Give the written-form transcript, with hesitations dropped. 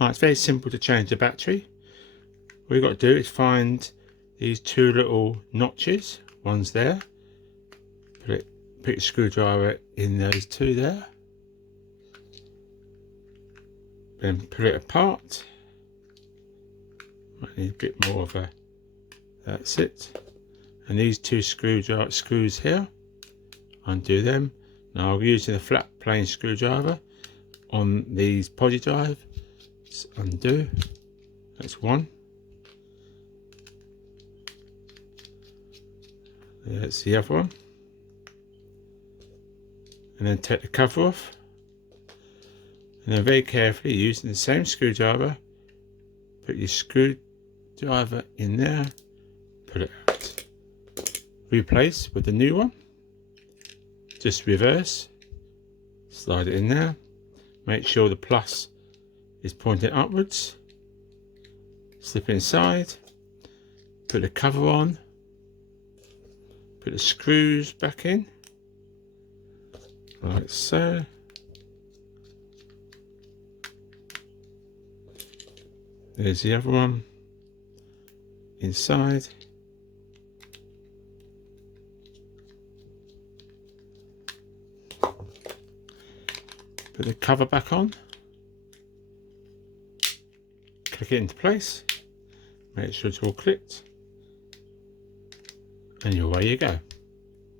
Right, it's very simple to change the battery. All you've got to do is find these two little notches. One's there. Put your screwdriver in those two there. Then pull it apart. Might need a bit more of a. That's it. And these two screws here, undo them. Now I'm using a flat plain screwdriver on these poly drive. Just undo. That's one. There's the other one. And then take the cover off. And then very carefully, using the same screwdriver, put your screwdriver in there, pull it out. Replace with the new one. Just reverse, slide it in there. Make sure the plus is pointing upwards. Slip it inside, put the cover on, put the screws back in, like so. There's the other one inside. Put the cover back on. Click it into place. Make sure it's all clicked. And away you go.